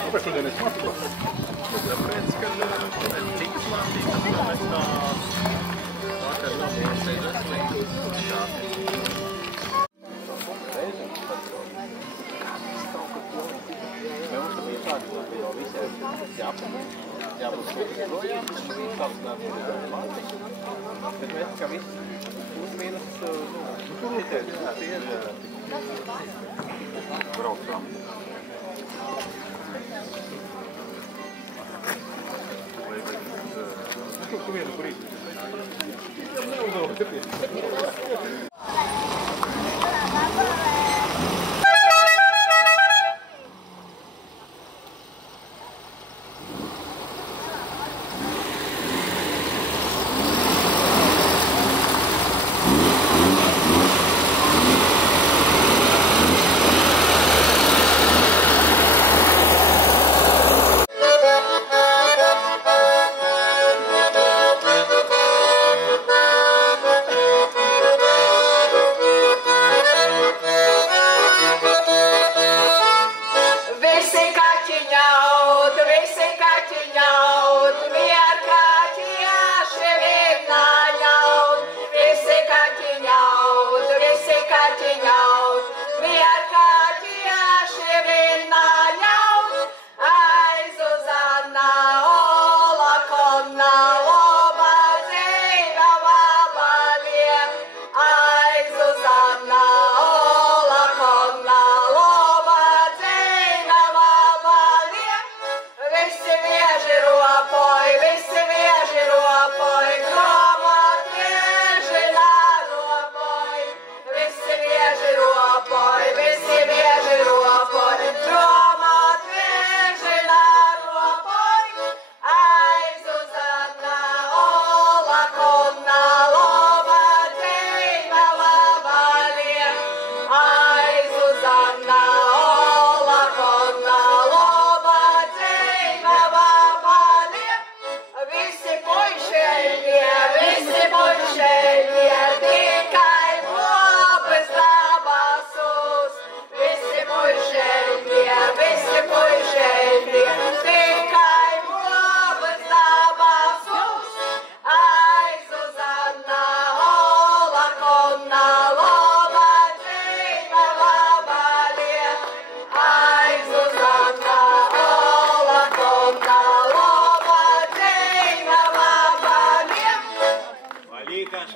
Kāpēc šodien esi maskā? Tāpēc, ka citas mācības, mēs tā vakar nav sēdus veselīgi. Mums tā bija tāds, ka jau visiem jābūt projām, tas bija tāds darbs, bet mēs kā viss uzmīnas šitēļ braucām. Tu vienu kurīt. Neuzdod, kāpēc.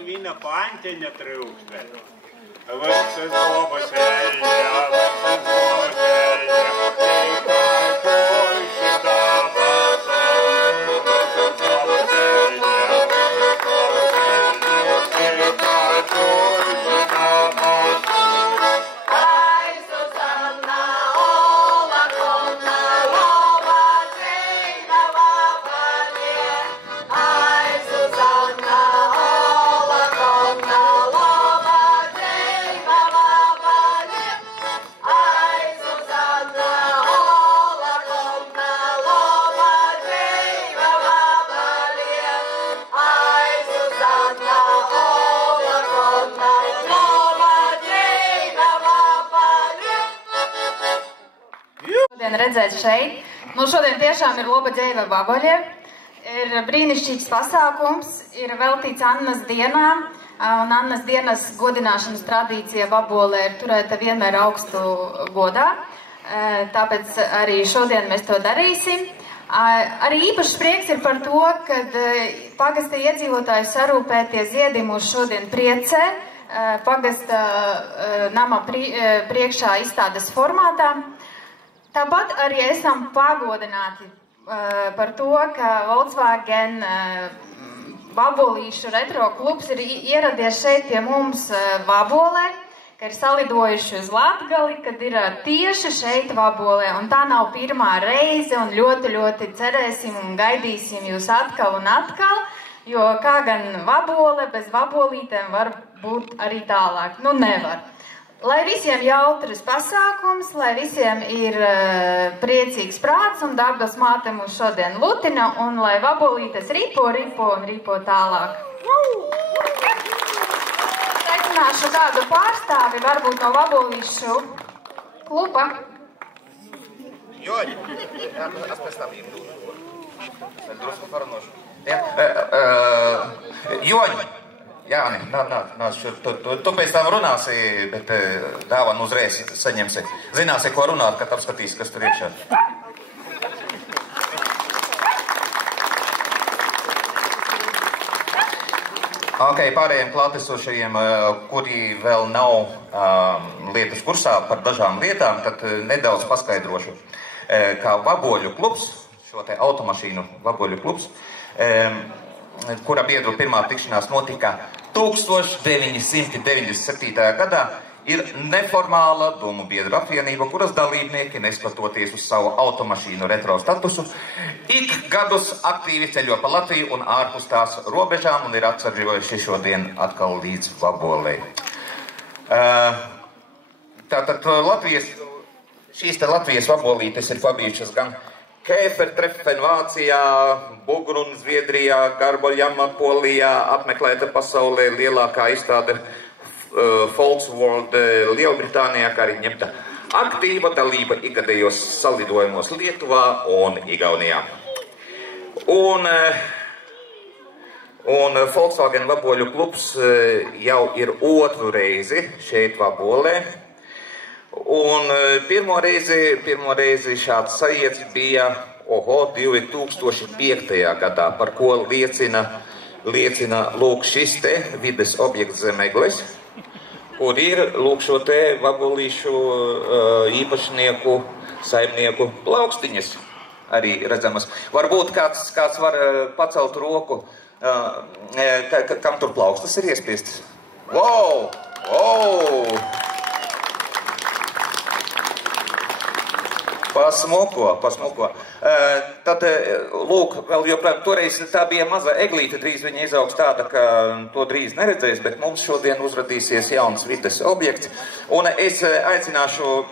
Vina panteņa trūkstē. Visas lobas eļļa, tikai puiši dabas, visas lobas eļļa, tikai puiši dabas. Ai, Zuzanna, ola, konna, loba, ceļa, vabaļie. Ai, Zuzanna, redzēt šeit. Šodien tiešām ir Loba ģeiva vaboļie. Ir brīnišķīgs pasākums, ir veltīts Annas dienām, un Annas dienas godināšanas tradīcija vabolē ir turēta vienmēr augstu godā. Tāpēc arī šodien mēs to darīsim. Arī īpašs prieks ir par to, kad pagasta iedzīvotāju sarūpētie ziedi mūs šodien priecē pagasta nama priekšā izstādes formātā. Tāpat arī esam pagodināti par to, ka Volkswagen vabolīšu retro klubs ir ieradies šeit pie mums Vabolē, ka ir salidojuši uz Latgali, kad ir tieši šeit Vabolē. Un tā nav pirmā reize, un ļoti cerēsim un gaidīsim jūs atkal un atkal, jo kā gan Vabole bez vabolītēm var būt arī tālāk. Nevar. Lai visiem jautrs pasākums, lai visiem ir priecīgs prāts un dabas māte mūs šodien lutina, un lai vabolītes ripo un ripo tālāk. Sveicināšu kādu pārstāvi, varbūt no vabolīšu kluba. Joņi, es pēc tam īmdūšu. Es vēl drusku parunāšu. Joņi, Jāni, nāc šur. Tu pēc tam runāsi, bet dāvanu uzreiz saņemsi. Zināsi, ko runāt, kad apskatīsi, kas tur iekšā. Ok, pārējiem klātesošajiem, kuri vēl nav lietas kursā par dažām lietām, tad nedaudz paskaidrošu. Kā vaboļu klubs, šo te automašīnu vaboļu klubs, kura biedru pirmā tikšanās notika 1997. gadā, ir neformāla domu biedru apvienība, kuras dalībnieki, neskatoties uz savu automašīnu retro statusu, ik gadus aktīvi ceļo pa Latviju un ārpus tās robežām un ir atceļojuši šodien atkal līdz Vabolei. Tātad šīs te Latvijas vabolītes ir pabijušas gan Kēfertreffen Vācijā, Bugrun Zviedrijā, Garboljama Polijā, apmeklēta pasaulē lielākā izstāde Volksworld Lielbritānijā, kā arī ņemta aktīva dalība ikgadējos salidojumos Lietuvā un Igaunijā. Un Volkswagen vaboļu klubs jau ir otru reizi šeit Vabolē. Un pirmo reizi šāds sajiets bija 2005. gadā, par ko liecina lūk šis te vides objekts Zemegles, kur ir lūk šo te vabolīšu īpašnieku, saimnieku plaukstiņas arī redzamas. Varbūt kāds var pacelt roku, kam tur plaukstas ir iespiestas. Wow! Pasmuko. Tad, lūk, vēl joprojām toreiz tā bija maza eglīte, drīz viņa izaugs tāda, ka to drīz neredzēs, bet mums šodien uzradīsies jauns vides objekts. Un es aicināšu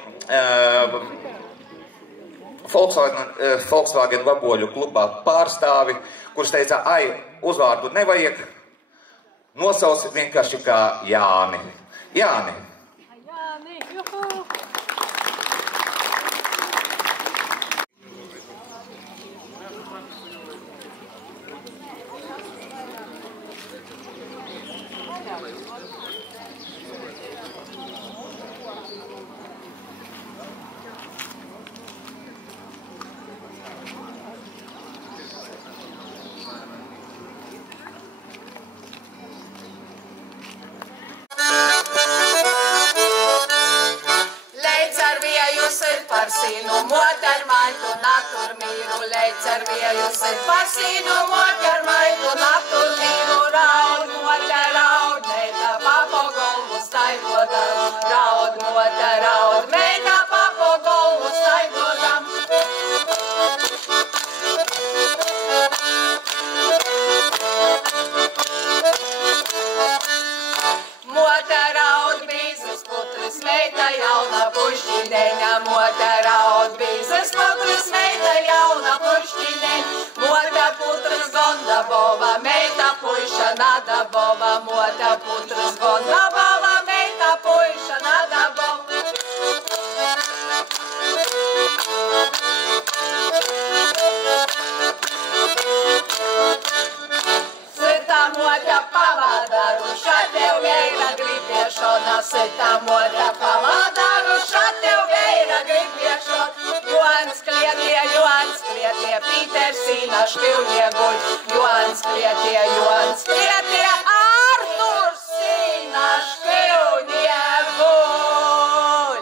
Volkswagen vaboļu klubā pārstāvi, kurš teica, uzvārdu nevajag, nosauc vienkārši kā Jāni. Jāni, juhu! Parsīnu motermaitu natur mīru, leic ar viejus ir parsīnu motermaitu natur mīru, raud moter, raud, meita papo golvu staigodam, raud moter, raud, meita papo golvu staigodam. Moter, raud, bīzes putris, meita jauna pušķineņa, moter, raud, bīzes putris, meita jauna pušķineņa, mota putris gondabova, meita puiša nadabova, mota putris gondabova, meita puiša nadabova. Sita mota pavadaru, šatev veira gribiešona, sita mota pavadaru, šatev veira gribiešona, Joans klietie, Pītersīna šķivnie guļ, Joans klietie, Artursīna šķivnie guļ.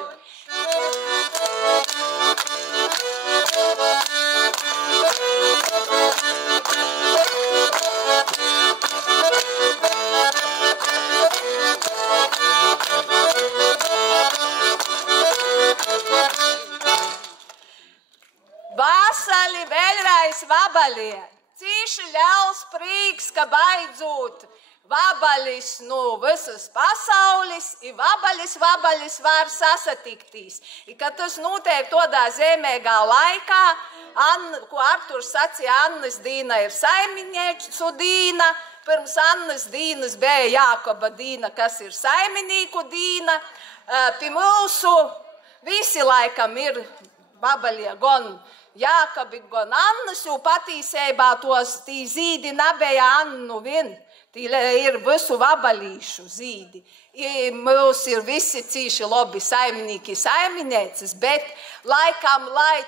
Vasali vēlreiz vabalie, cīši ļaus prīks, ka baidzūt vabalis no visas pasaules, i vabalis var sasatiktīs. I kad tas notiek tādā zemēgā laikā, ko Arturs sacīja, Annas dīna ir saimnieku dīna, pirms Annas dīnas bija Jākoba dīna, kas ir saimnieku dīna, pie mūsu visi laikam ir vabaļie, gan Jākabi, gan Annas, jo patīsībā tos tī zīdi nebija Annu vien. Tī ir visu vabalīšu zīdi. Mums ir visi cīši labi saimnieki, saiminēcis, bet laikam, lai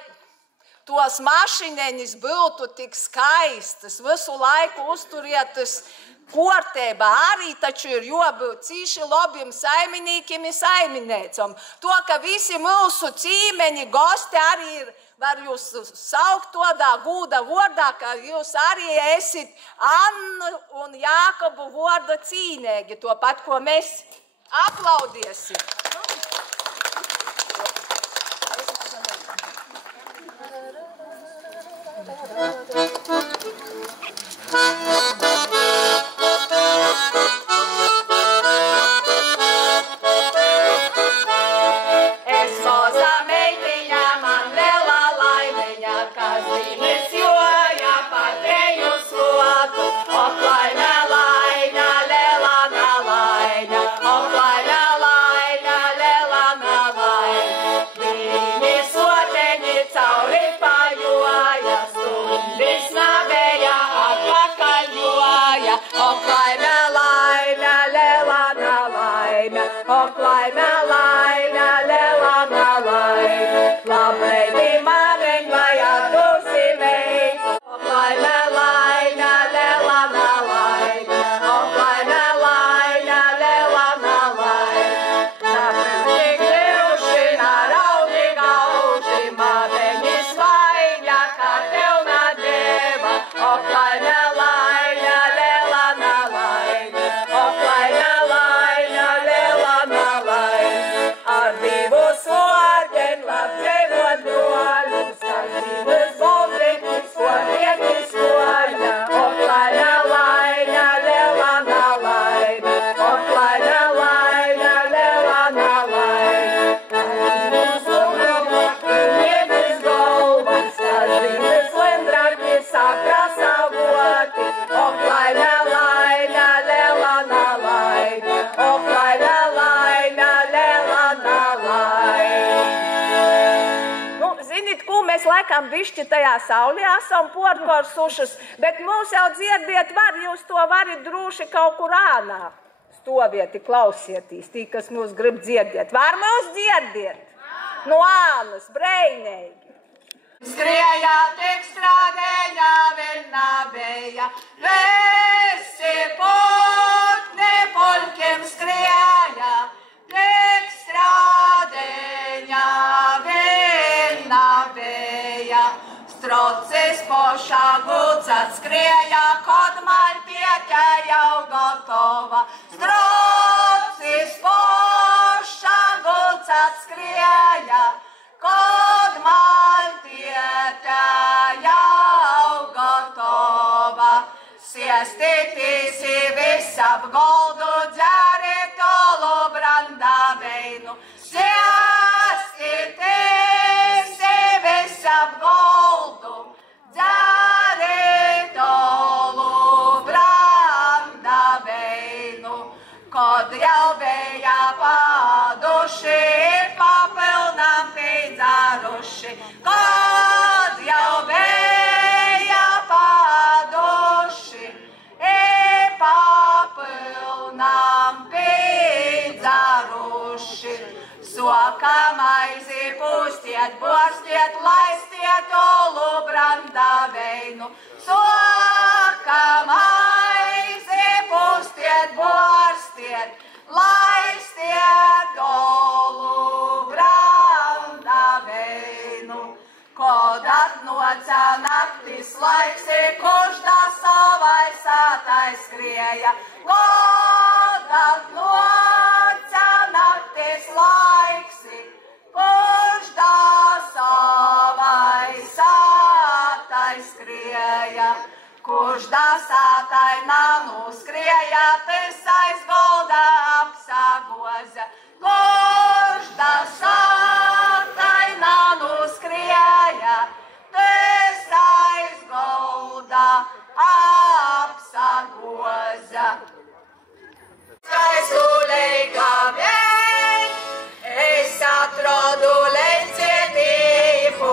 tos mašinenis būtu tik skaistas, visu laiku uzturētas kārtībā, arī taču ir jābūt cīši labiem saimniekiem un saiminēcam. To, ka visi mūsu cīmeņi, gosti arī ir, var jūs saukt tādā gūda vārdā, ka jūs arī esat Annu un Jākabu vārda cīnēgi, to pat, ko mēs aplaudiesim. Bišķi tajā saulē esam porkorsušas, bet mūs jau dzirdiet var, jūs to varat drūši kaut kur ānā stovieti, klausieties, tī, kas mūs grib dzirdiet. Var mūs dzirdiet? No ānas, breinīgi. Skrieja, tik strādēja, vēl nabēja, visi putni polkiem skrieja, tik strādēja, vēl nabēja. Strocis pošā guds atskrieja, kod maļtietē jau gotova. Strocis pošā guds atskrieja, kod maļtietē jau gotova. Siestitīs i visap goldu, dzērit olu brandā veinu. Siestitīs i visap goldu, dzērit olu brandā veinu. Kod jau bija paduši, papilnām pīdzaruši. Kod jau bija paduši, papilnām pīdzaruši. Soka maizi pustiet, borstiet, laistiet olu brandā veinu. Soka maizi pustiet, borstiet, laistiet olu brandā veinu. Kod atnoca naktis laiks, kurš da savai sātai skrieja. Kod atnoca naktis laiks, kurš da savai sātai skrieja. Kurš da sātai nanu skrieja, tas aiz golda apsagoza. Kurš da sātai nanu skrieja, tas aiz golda apsagoza. Skaistuleika vien, es atrodu lencietību.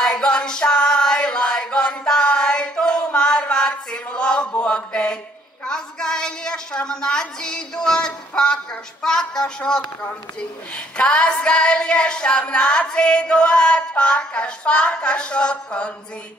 lai gan šai, lai gan tai, tomēr vecim lobok, bet. Kas gailiešam nadzīdot, pakaš otkam dzīd. Kas gailiešam nadzīdot, pakaš otkam dzīd.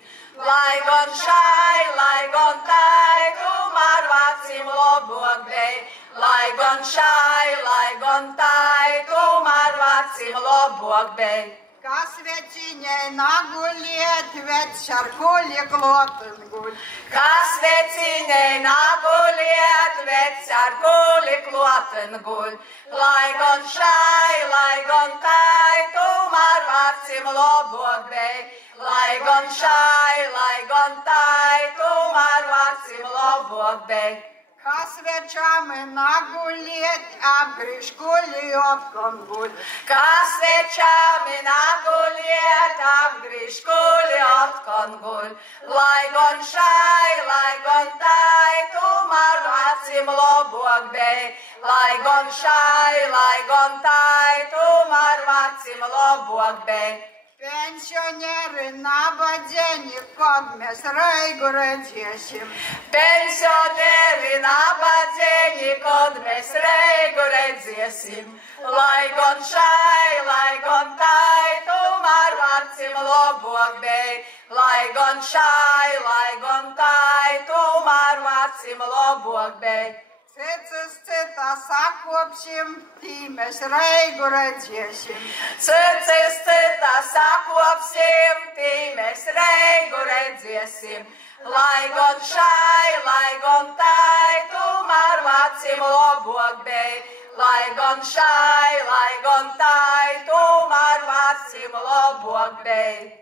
Lai gan šai, lai gan tai, tomēr vecim lobok, bet. Lai gan šai, lai gan tai, tomēr vecim lobok, bet. Kas veciņai naguliet, vec ar kuli klotin guļ. Kas veciņai naguliet, vec ar kuli klotin guļ. Lai gan šai, lai gan tai, tomēr vecim lobok, bet. Lai gan šai, lai gan tai, tomēr vecim lobok, bet. Kas večam naguliet, apgrīž kuli otkam guļ. Kas večam naguliet, apgrīž kuli otkam guļ. Lai gan šai, lai gan tai, tomēr vecim lobok, bet. Lai gan šai, lai gan tai, tomēr vecim lobok, bet. Pensioneri nabadzeni, kad mēs Reigu redzēsim. Pensioneri nabadzeni, kad mēs Reigu redzēsim. Lai gan šai, lai gan tai, tomēr vecim lobok, bet. Lai gan šai, lai gan tai, tomēr vecim lobok, bet. Cita sakopsim, tī mēs Reigu redzēsim. Cita sakopsim, tī mēs Reigu redzēsim. Lai gan šai, lai gan tai, tomēr vecim lobok, bet. Lai gan šai, lai gan tai, tomēr vecim lobok, bet.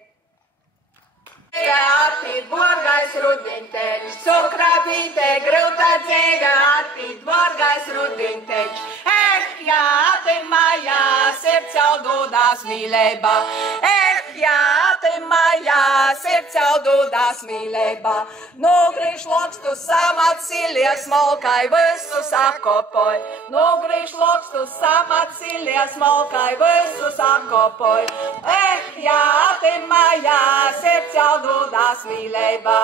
Atīt borgais rudiņteņš, cukrabīte, grūta dzīve, atīt borgais rudiņteņš. Jā, te mājā, sirds jau dodās mīlībā. Jā, te mājā, sirds jau dodās mīlībā. Nogrīž lokstu samacīlies, molkai visu sakopoj. Nogrīž lokstu samacīlies, molkai visu sakopoj. Jā, te mājā, sirds jau dodās mīlībā.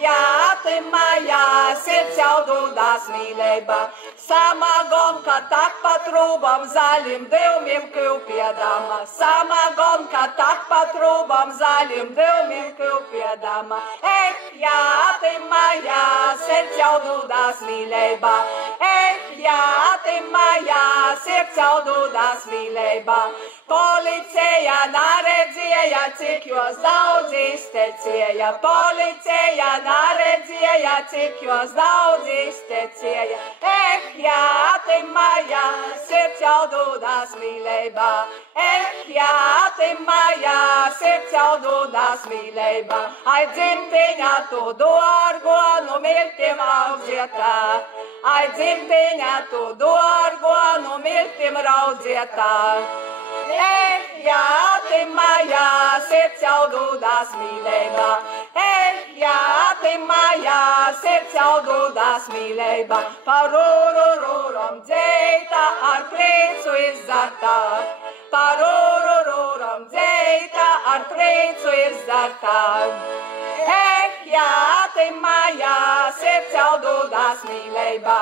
Jā, te mājā, sirds jau dodās mīlībā. Samagonka tak pa trūbam zaļim divmim kļūpiedama. Samagonka tak pa trūbam zaļim divmim kļūpiedama. Jā, te mājā, sirds jau dodās mīlībā. Jā, te mājā, sirds jau dodās mīlībā. Policija naredzēja, cik jos daudz iztecēja. Policija naredzēja, cik jos daudz iztecēja. Jā, te mājā, sirds jau dodās mīlībā. Jā, te mājā, sirds jau dodās mīlībā. Ai, dzimtiņā tu dārgo, nu miltim raudzietā. Ai, dzimtiņā tu dārgo, nu miltim raudzietā. Jā, te mājā, sirds jau dodās mīlībā. Jā, te mājā, sirds jau dodās mīlībā. Par rūram dzeita ar priecu izzartā. Par rūram dzeita ar priecu izzartā. Jā, te mājā, sirds jau dodās mīlībā.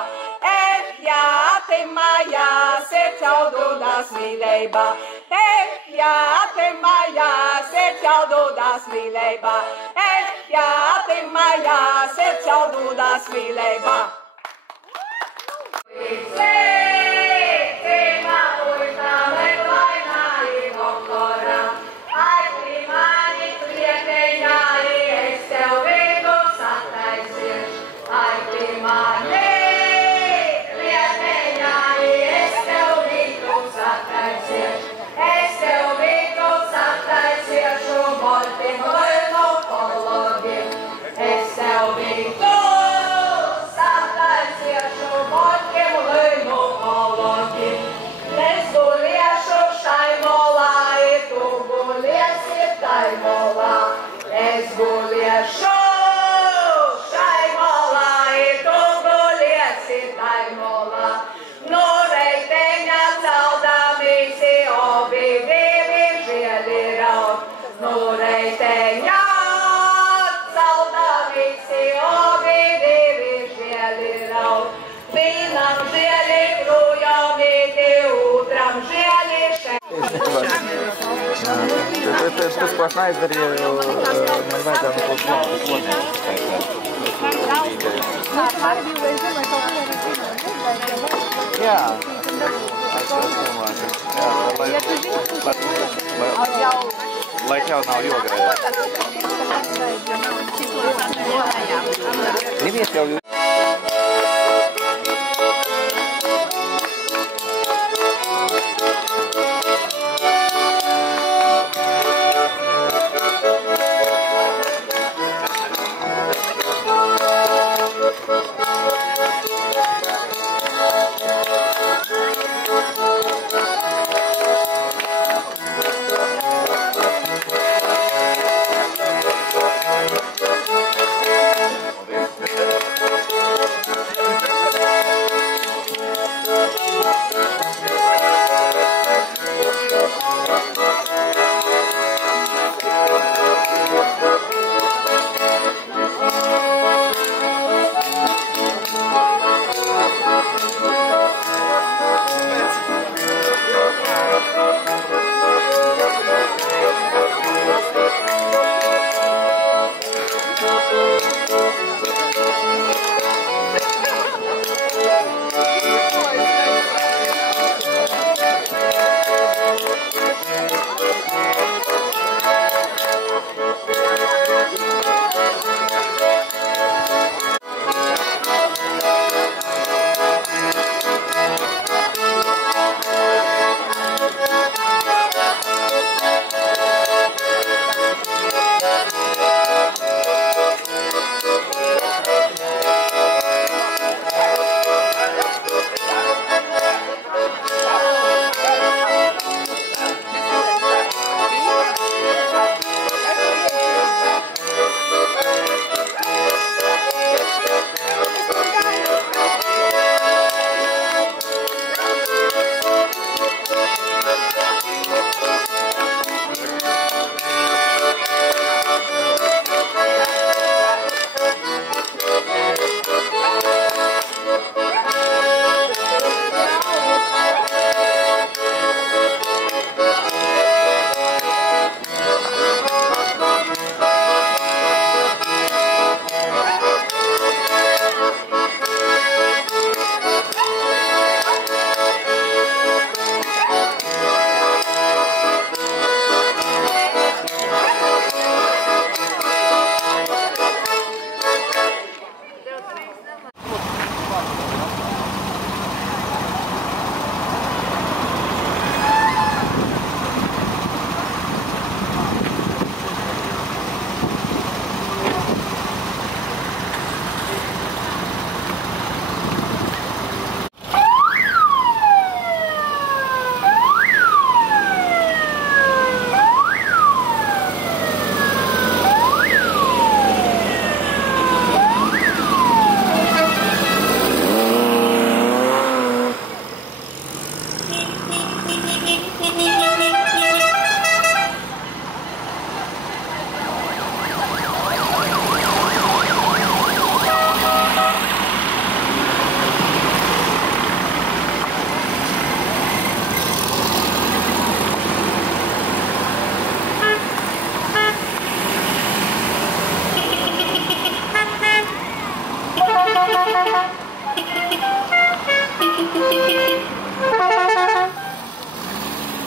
Jā, te mājā, sirds jau dodās mīlībā. Jā, te mājā, sirds jau dodās mīlībā. Jā, te mājā, sirds jau dodās mīlībā. Es tev vitu sataisiešu, boļkiem līnu. meiteņa, celta visi obi divi žieli raud. Vienam žieli krujamīti, otram žieli šeit. Tas pats neizdarīja, jo man vajadzētu kaut ko jā. Es domāju, ka lai tev nav jogā. Nevies jau jūs.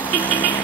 Thank you.